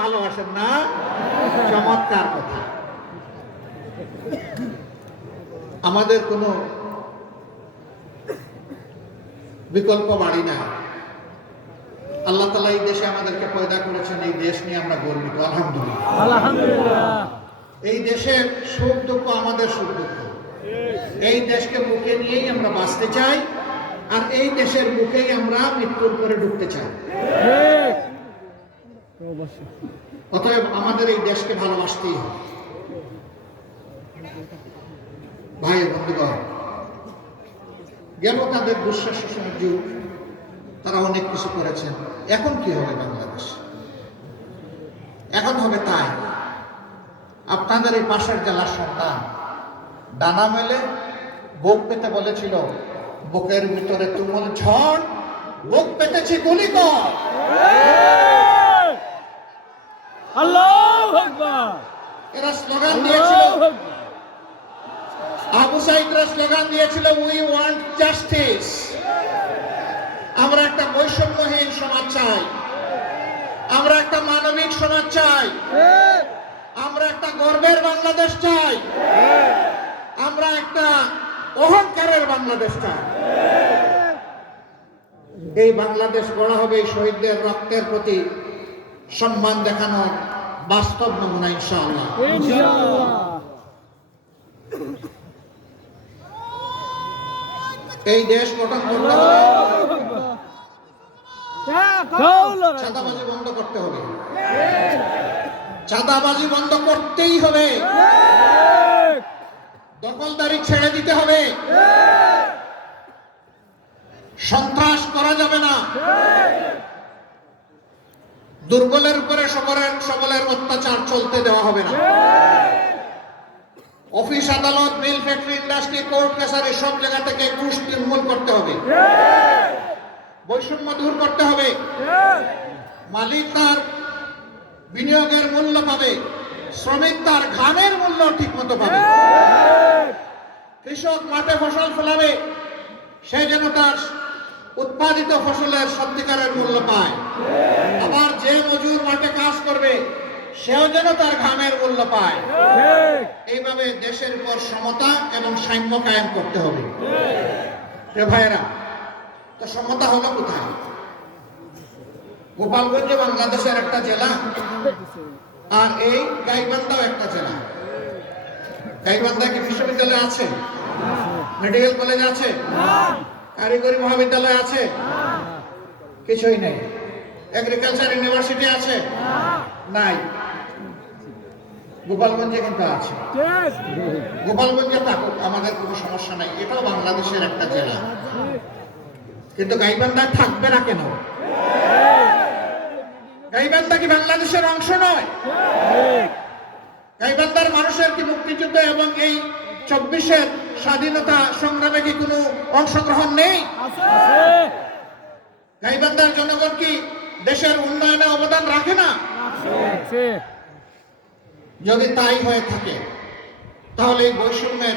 ভালোবাসেন না? চমৎকার কথা। আমাদের কোনো বিকল্প বাড়ি নাই। আল্লাহ তালা এই দেশে আমাদেরকে পয়দা করেছেন এই দেশ নিয়ে আমরা গর্বিত আলহামদুলিল্লাহ। এই দেশের সুখ দুঃখ আমাদের সুখ দুঃখ। এই দেশকে বুকে নিয়েই আমরা বাঁচতে চাই আর এই দেশের মুখেই আমরা মৃত্যুর করে ঢুকতে চাই। অতএব আমাদের এই দেশকে ভালোবাসতেই হবে। ভাই, বন্ধুগণ, গেল তাদের দুঃশ্বাস শোষণের যুগ, তারা অনেক কিছু করেছেন। এখন কি হবে বাংলাদেশ? এখন হবে তাই। আপনাদের এই পাশের জেলার সন্তান, ডানা মেলে বুক পেতে বলেছিল, বুকের ভিতরে তুমুল ঝড়, বুক পেতেছি গুলি কর। আল্লাহু এরা স্লোগান দিয়েছিল। আবু সাইদরা স্লোগান দিয়েছিল উই ওয়ান্ট জাস্টিস আমরা একটা বৈষম্যহীন সমাজ চাই। আমরা একটা মানবিক সমাজ চাই। আমরা একটা গর্বের বাংলাদেশ চাই। আমরা একটা অহংকারের বাংলাদেশ চাই। এই বাংলাদেশ গড়া হবে শহীদদের রক্তের প্রতি। সম্মান দেখানোর বাস্তব নমুনা, ইনশাআল্লাহ। এই দেশ গঠন করতে হলে চাঁদাবাজি বন্ধ করতে হবে। চাঁদাবাজি বন্ধ করতেই হবে। দখলদারি ছেড়ে দিতে হবে। সন্ত্রাস করা যাবে না। দুর্বলের উপরে সবলের সবলের অত্যাচার চলতে দেওয়া হবে না। অফিস আদালত, মিল ফ্যাক্টরি, ইন্ডাস্ট্রি, কোর্ট, কাছারি সব জায়গা থেকে ঘুষ নির্মূল করতে হবে। বৈষম্য দূর করতে হবে। মালিক তার বিনিয়োগের মূল্য পাবে, শ্রমিক তার ঘামের মূল্য ঠিক মতো পাবে। কৃষক মাঠে ফসল ফলাবে, সে যেন তার উৎপাদিত ফসলের সত্যিকারের মূল্য পায়। আবার সেও যেন তার ঘামের মূল্য পায়। এইভাবে দেশের উপর সমতা এবং সাম্য কায়েম করতে হবে। ভাইয়েরা তো সমতা হলো কোথায়? গোপালগঞ্জ বাংলাদেশের একটা জেলা আর এই গাইবান্ধাও একটা জেলা। গাইবান্ধা কি বিশ্ববিদ্যালয় আছে? মেডিকেল কলেজ আছে? কারিগরি মহাবিদ্যালয় আছে? কিছুই নেই। এগ্রিকালচার ইউনিভার্সিটি আছে? নাই। গোপালগঞ্জে কিন্তু আছে। গোপালগঞ্জে থাকুক আমাদের কোনো সমস্যা নাই। এটাও বাংলাদেশের একটা জেলা। কিন্তু গাইবান্ধায় থাকবে না কেন? গাইবান্ধা কি বাংলাদেশের অংশ নয়? গাইবান্ধার মানুষের কি মুক্তিযুদ্ধ এবং এই চব্বিশের স্বাধীনতা সংগ্রামে কি কোনো অংশগ্রহণ নেই? গাইবান্ধার জনগণ কি দেশের উন্নয়নে অবদান রাখে না? যদি তাই হয়ে থাকে তাহলে এই বৈষম্যের